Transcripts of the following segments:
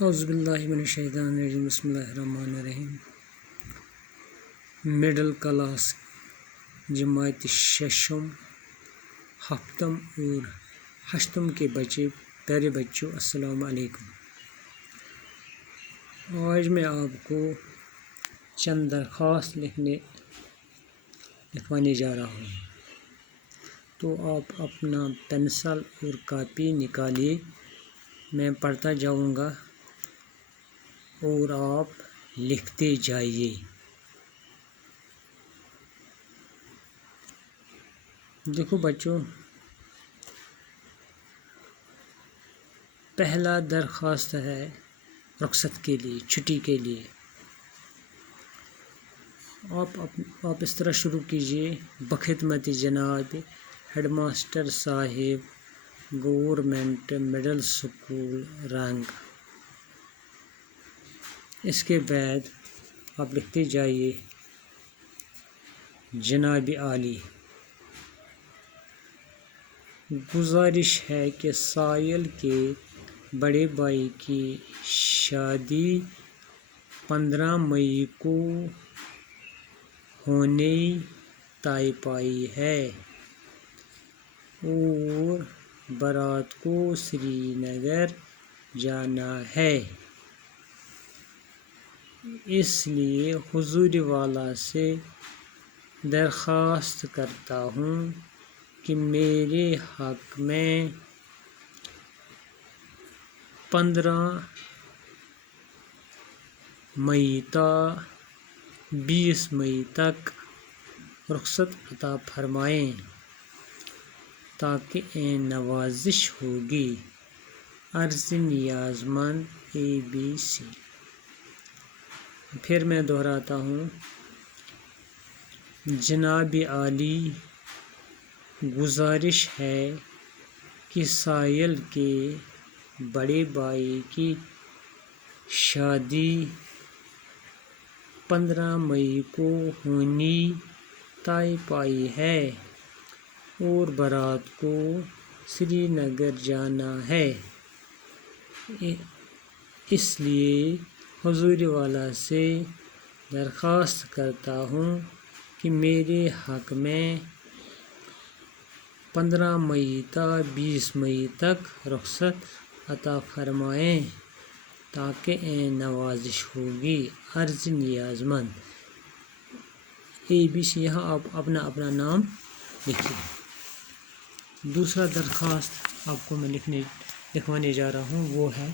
اعوذ باللہ من الشیطان الرجیم بسم اللہ الرحمن الرحیم۔ مڈل کلاس جماعت ششم ہفتم اور ہشتم کے بچے پیارے بچوں السلام علیکم۔ آج میں آپ کو چند درخواست لکھوانے جا رہا ہوں، تو آپ اپنا پینسل اور کاپی نکالیے، میں پڑھتا جاؤں گا اور آپ لکھتے جائیے۔ دیکھو بچوں، پہلا درخواست ہے رخصت کے لیے، چھٹی کے لیے۔ آپ اس طرح شروع کیجئے: بخدمت جناب ہیڈ ماسٹر صاحب، گورنمنٹ مڈل اسکول رنگ۔ اس کے بعد آپ لکھتے جائیے: جناب عالی، گزارش ہے کہ ساحل کے بڑے بھائی کی شادی 15 مئی کو ہونے طے پائی ہے اور بارات کو سری نگر جانا ہے، اس لیے حضور والا سے درخواست کرتا ہوں کہ میرے حق میں 15 مئی تا 20 مئی تک رخصت عطا فرمائیں تاکہ عین نوازش ہوگی۔ عرض نیازمند ABC۔ پھر میں دہراتا ہوں: جناب عالی، گزارش ہے کہ ساحل کے بڑے بھائی کی شادی 15 مئی کو ہونے طے پائی ہے اور بارات کو سری نگر جانا ہے، اس لیے حضور والا سے درخواست کرتا ہوں کہ میرے حق میں 15 مئی تا 20 مئی تک رخصت عطا فرمائیں تاکہ عین نوازش ہوگی۔ عرض نیازمند ABC۔ یہاں آپ اپنا نام لکھیے۔ دوسرا درخواست آپ کو میں لکھوانے جا رہا ہوں، وہ ہے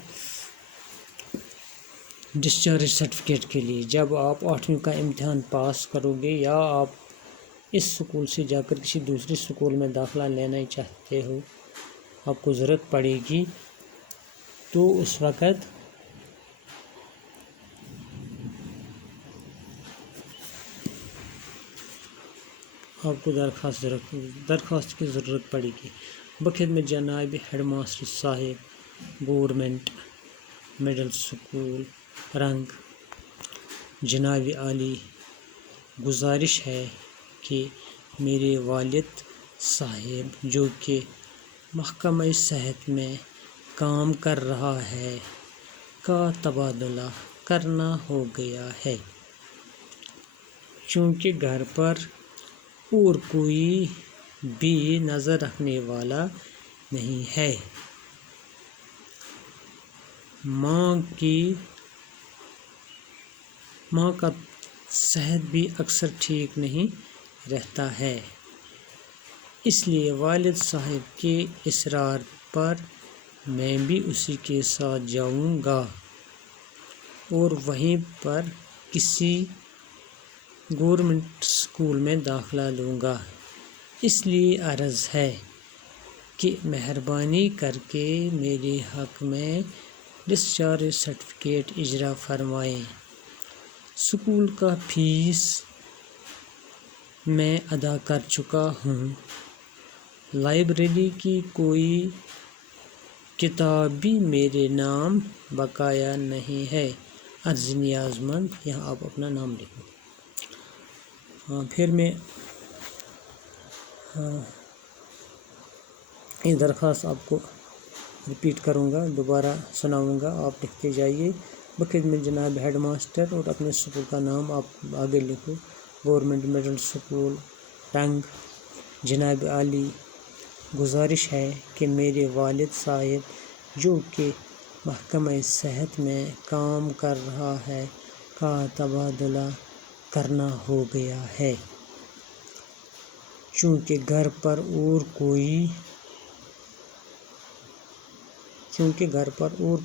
ڈسچارج سرٹیفکیٹ کے لیے۔ جب آپ 8ویں کا امتحان پاس کرو گے یا آپ اس سکول سے جا کر کسی دوسرے سکول میں داخلہ لینا چاہتے ہو، آپ کو ضرورت پڑے گی، تو اس وقت آپ کو درخواست کی ضرورت پڑے گی۔ بخدمت جناب ہیڈ ماسٹر صاحب، گورنمنٹ مڈل اسکول رنگ۔ جناب عالی، گزارش ہے کہ میرے والد صاحب جو کہ محکمہ صحت میں کام کر رہا ہے کا تبادلہ کرنا ہو گیا ہے، چونکہ گھر پر اور کوئی بھی نظر رکھنے والا نہیں ہے۔ ماں کا صحت بھی اکثر ٹھیک نہیں رہتا ہے، اس لیے والد صاحب کے اصرار پر میں بھی اسی کے ساتھ جاؤں گا اور وہیں پر کسی گورنمنٹ اسکول میں داخلہ لوں گا۔ اس لیے عرض ہے کہ مہربانی کر کے میرے حق میں ڈسچارج سرٹیفکیٹ اجرا فرمائیں۔ اسکول کا فیس میں ادا کر چکا ہوں، لائبریری کی کوئی کتاب بھی میرے نام بقایا نہیں ہے۔ عرض نیازمند۔ یہاں آپ اپنا نام لکھیں۔ پھر میں یہ درخواست آپ کو ریپیٹ کروں گا، دوبارہ سناؤں گا، آپ لکھتے جائیے۔ بخدمت جناب ہیڈ ماسٹر، اور اپنے اسکول کا نام آپ آگے لکھو، گورنمنٹ مڈل اسکول ٹنگ۔ جناب عالی، گزارش ہے کہ میرے والد صاحب جو کہ محکمہ صحت میں کام کر رہا ہے کا تبادلہ کرنا ہو گیا ہے، چونکہ گھر پر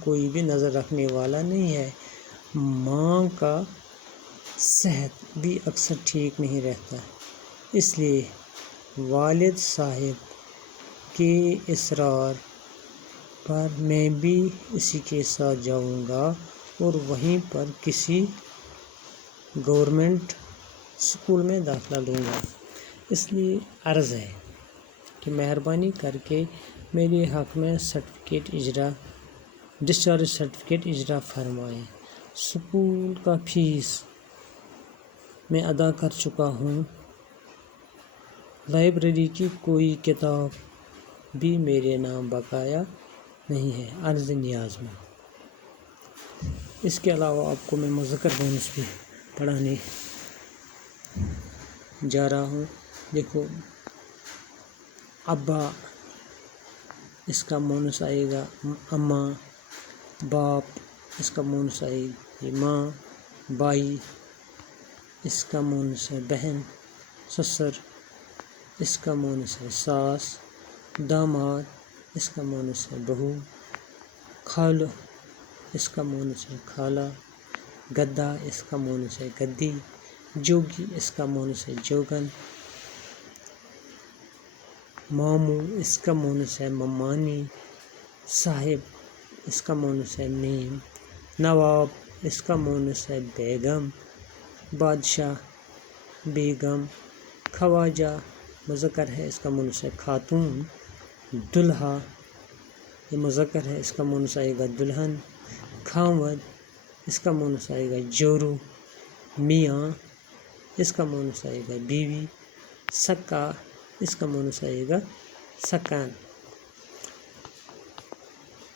کوئی بھی نظر رکھنے والا نہیں ہے۔ ماں کا صحت بھی اکثر ٹھیک نہیں رہتا، اس لیے والد صاحب کے اصرار پر میں بھی اسی کے ساتھ جاؤں گا اور وہیں پر کسی گورنمنٹ اسکول میں داخلہ لوں گا۔ اس لیے عرض ہے کہ مہربانی کر کے میرے حق میں ڈسچارج سرٹیفکیٹ اجرا فرمائیں۔ اسکول کا فیس میں ادا کر چکا ہوں، لائبریری کی کوئی کتاب بھی میرے نام بقایا نہیں ہے، عرض نیاز میں۔ اس کے علاوہ آپ کو میں مذکر بونس بھی پڑھانے جا رہا ہوں۔ دیکھو، ابا اس کا مونس آئے گا اماں، باپ اس کا مونس آئے گی ماں، بھائی اس کا مونس ہے بہن، سسر اس کا مونس ہے ساس، داماد اس کا مونس ہے بہو، خالہ اس کا مونس ہے خالہ، گدا اس کا مونس ہے گدی، جوگی اس کا مونس ہے جوگن، ماموں اس کا مونس ہے ممانی، صاحب اس کا مونس ہے میم، نواب اس کا مونس ہے بیگم، بادشاہ بیگم، خواجہ مذکر ہے اس کا مونس ہے خاتون، دلہا یہ مذکر ہے اس کا مونس آئے گا دلہن، خاوند اس کا مونس آئے گا جورو، میاں اس کا مونس آئے گا بیوی، سکا اس کا مونس آئے گا سکن،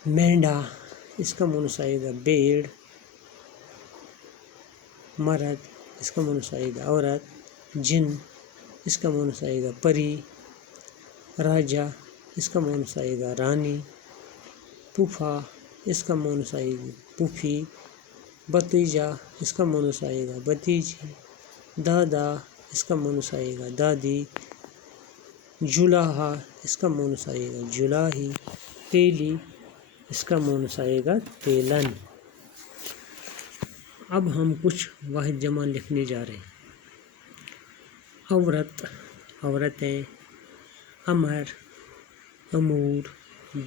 مینڈا اس کا مونس آئے گا بیڑ، مرد اس کا مونس آئے گا عورت، جن اس کا مونس آئے گا پری، راجا اس کا مونس آئے گا رانی، پھوپھا اس کا مونس آئے گا پھوپھی، بھتیجا اس کا مونس آئے گا بھتیجی، دادا اس کا مونس آئے گا دادی، جولاہا اس کا مونس آئے گا جولاہی، تیلی اس کا مونس آئے گا تیلن۔ اب ہم کچھ واحد جمع لکھنے جا رہے ہیں۔ عورت، عورتیں، امر، امور،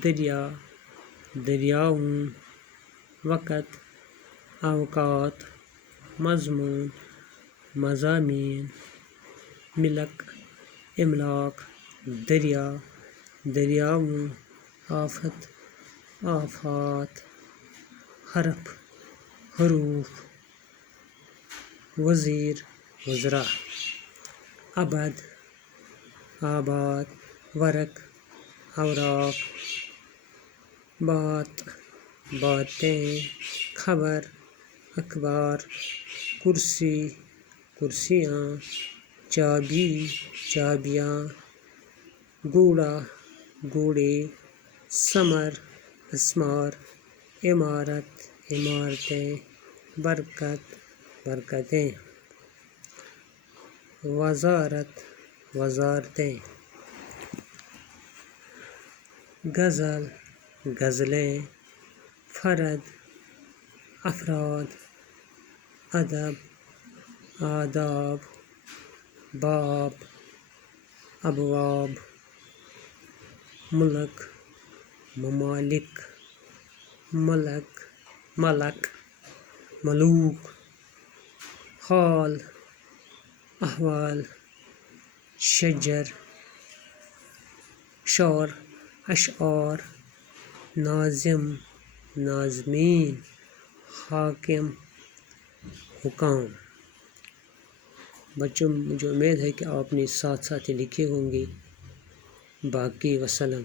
دریا، دریاؤں، وقت، اوقات، مضمون، مضامین، ملک، املاک، دریا، دریاؤں، آفت، آفات، حرف، حروف، وزیر، وزراء، ابد، آباد، ورق، اوراق، بات، باتیں، خبر، اخبار، کرسی، کرسیاں، چابی، چابیاں، گھوڑا، گھوڑے، ثمر، اسمار، عمارت، عمارتیں، برکت، برکتیں، وزارت، وزارتیں، غزل، غزلیں، فرد، افراد، ادب، آداب، باب، ابواب، ملک، ممالک، ملک، ملک، ملوک، حال، احوال، شجر، شعر، اشعار، ناظم، ناظمین، حاکم، حکام۔ بچوں، مجھے امید ہے کہ آپ نے ساتھ ساتھ لکھے ہوں گے۔ باقی وسلم۔